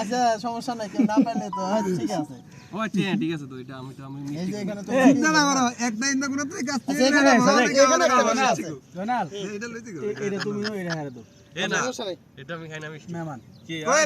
আচ্ছা সমস্যা নাই, কেউ না পারলে তো ঠিক আছে। ও আচ্ছা ঠিক আছে, তো এটা আমি এই যে এখানে তো একটা না করো, একটা ইন্দা কোন থেকে কাজ আচ্ছা, এখানে আছে। জোনাল এটা লইতে গো। এটা তুমিও এটা হারে দাও এ না সমস্যা নাই। এটা আমি খাই না মিষ্টি। মেহমান কি ওই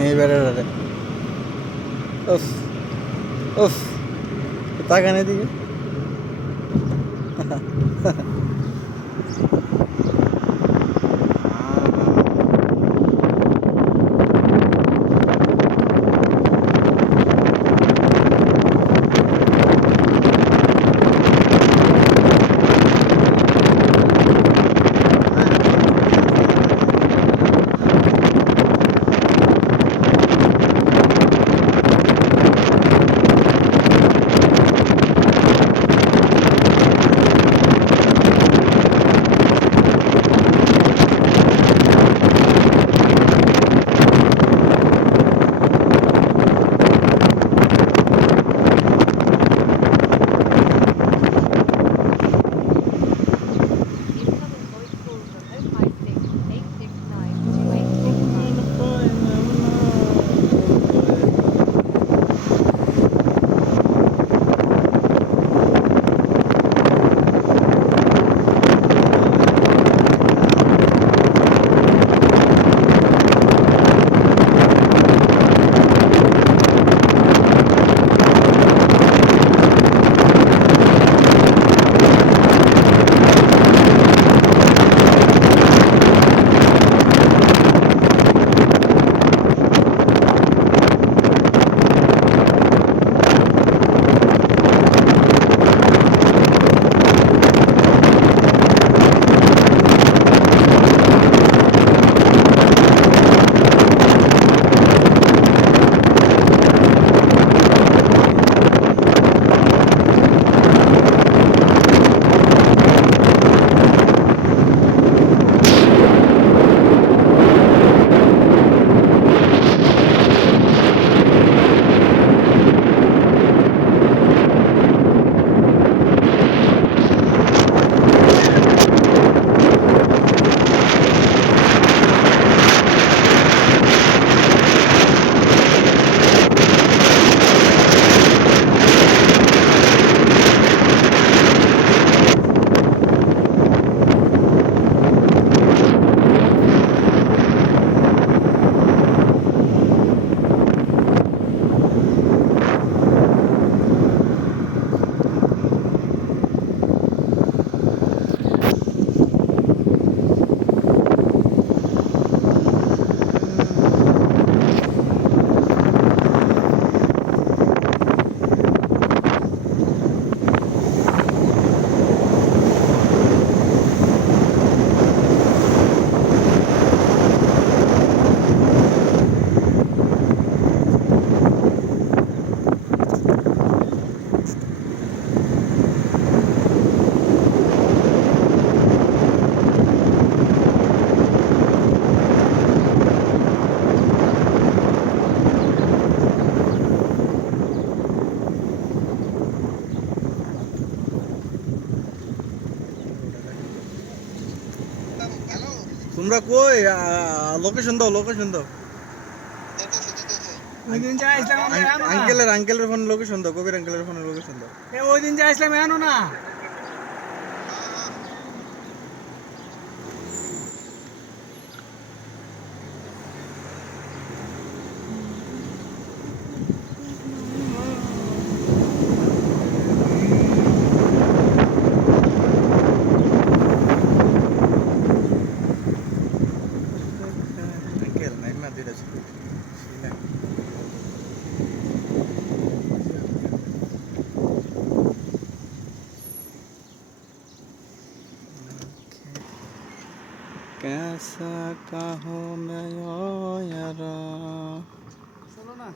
নেই বেড়ে উফ উফ তাকানে দিকে তোমরা কই লোকেশন দাও লোকেশন দাও ওই দিন যা আসলাম আমরা এনো না আঙ্কেলের ফোন লোকেশন দাও কবির আঙ্কেলের ফোনের লোকেশন দাও ওই দিন যা আসলাম এনো না আঙ্কেল নাই না দিরা ছিল कैसा कहो मैं ओ यारा চলো না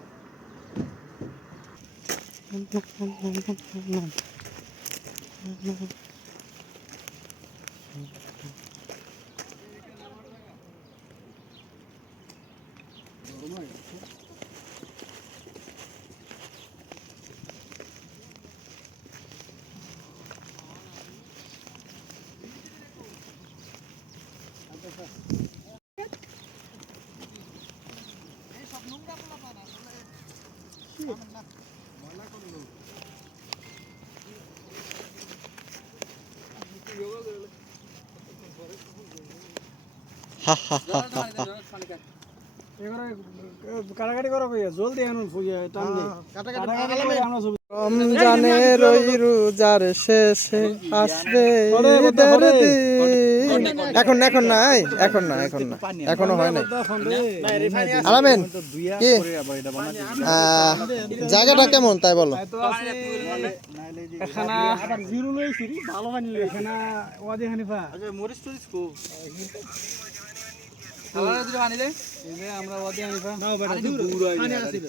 কাটাকাটি করো ভাইয়া জলদি আনুন ফুজে টান দে কাটাকাটি করে আমরা ছবি রমজানের ওই রোজার শেষে আসবে ঈদের দিন। এখন এখন নাই এখন না এখন না এখনো হয় নাই আলামিন কি জায়গাটা কেমন তাই বলো তো আছে এখানা আবার জিরো লইছি ভালো পানি লই এখানা ওয়াদি হানিফা মরিচ টরিচ কো আলাদা দিলে পানি দে এই যে আমরা ওয়াদি হানিফা নাও বেটা দূর পানি আসিল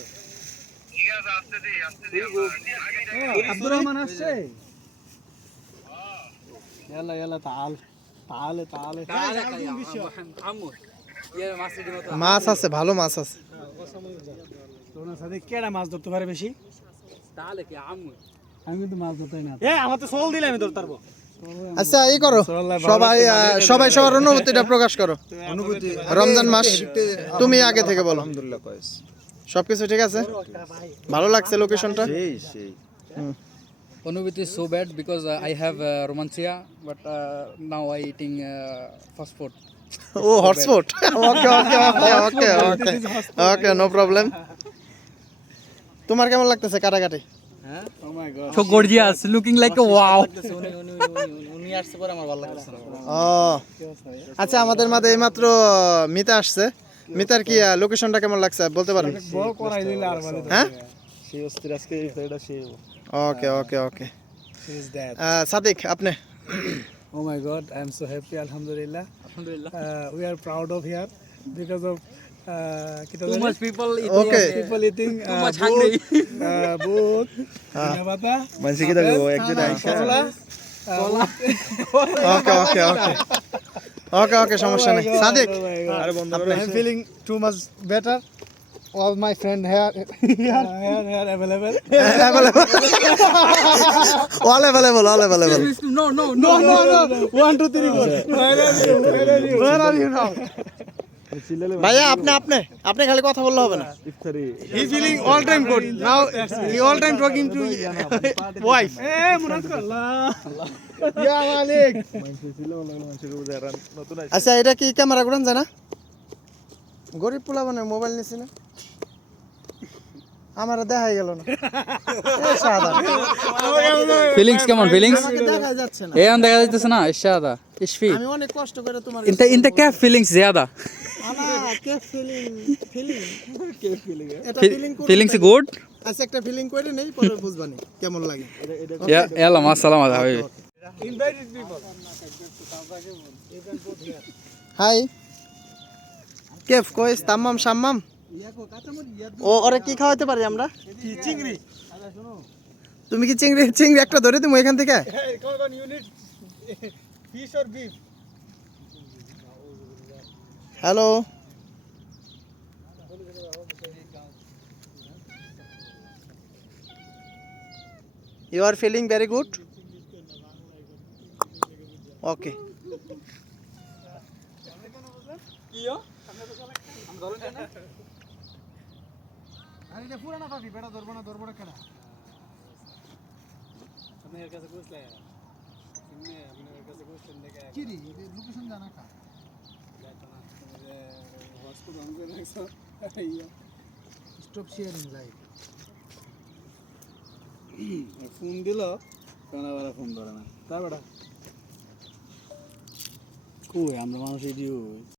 ঠিক আছে আস্তে দে আব্দুর রহমান আসছে يلا يلا تعال تعال تعال عمو يا মাছ দিমো তো মাছ আছে ভালো মাছ আছে তোমরা সাথে কেডা মাছ ধরতে পারে বেশি তাহলে কি আম্মু আমি কিন্তু মাছ ধরতেই না আমার তো সোল দিলে আমি ধরতে পারবো আচ্ছা এই করো সবাই সবাই সবার অনুভূতিটা প্রকাশ করো অনুভূতি রমজান মাস তুমি আগে থেকে বলো আলহামদুলিল্লাহ কয়েস সবকিছু ঠিক আছে ভালো লাগছে লোকেশনটা Anubhuti is so bad because I have romancia, but now I eating fast food. ও hotspot okay okay okay okay okay no problem তোমার কেমন লাগতেছে কাটাকাটি oh my God So gorgeous, looking like a wow. উনি আসছে পরে আমার ভালো লাগতেছে ও আচ্ছা আমাদের মাঝে এইমাত্র মিতা আসছে মিতার কি লোকেশনটা কেমন লাগছে বলতে পারেন বল করাই দিলে আর মানে হ্যাঁ সেই অস্থির আজকে এটা সেই ওকে okay okay she is dead Sadiq আপনি oh my god I am so happy alhamdulillah we are proud of here because of Too much people eating. Okay. people eating Too much hungry. both bata মানসি কি দেখো একজন আইসা ওকে okay okay okay ওকে সমস্যা নেই সাদিক আরে বন্ধ আপনি I'm feeling too much better all my friend here available all available No, no, no 1 2 3 4 where are you now ভাইয়া আপনি খালি কথা বললে হবে না he feeling all time good now he all time talking to wife eh munad Allah ya malik আচ্ছা এটা কি ক্যামেরা গুড়ান যায় না গরিব পোলা মানে মোবাইল নিছি না আমার দেখাই গেল না এ সাদা Feelings, come on, feelings. আমাকে দেখাই যাচ্ছে না Hey, on দেখা যাইতেছে না ইশাদা ইশফি আমি অনেক কষ্ট করে তোমার in the caf feelings zyada আলা কে ফিলিং এটা ফিলিং feelings good আচ্ছা একটা ফিলিং করে নেই পরে বুঝবানি কেমন লাগে ya yalla ma salama habibi invited people হাই কেফ কইস তাম্মাম শাম্মাম ও ওরে কি খাওয়াতে পারি আমরা চিংড়ি তুমি কি চিংড়ি একটা ধরে তুমি এখান থেকে কোন unit fish or beef hello You are feeling very good? Okay. আরে এটা পুরানা পাবি বেটা ধরবো না কেডা আপনার কাছে কইছলে শুননে আপনার কাছে কইছেন দেখে কি রে লোকেশন জানা কা যাইতো না হটস্পট অন করে রাখছো স্টপ শেয়ারিং লাইভ ফোন দিল কোন আবার ফোন ধরে না তা বেটা কই আমরা মানুষ ইডিও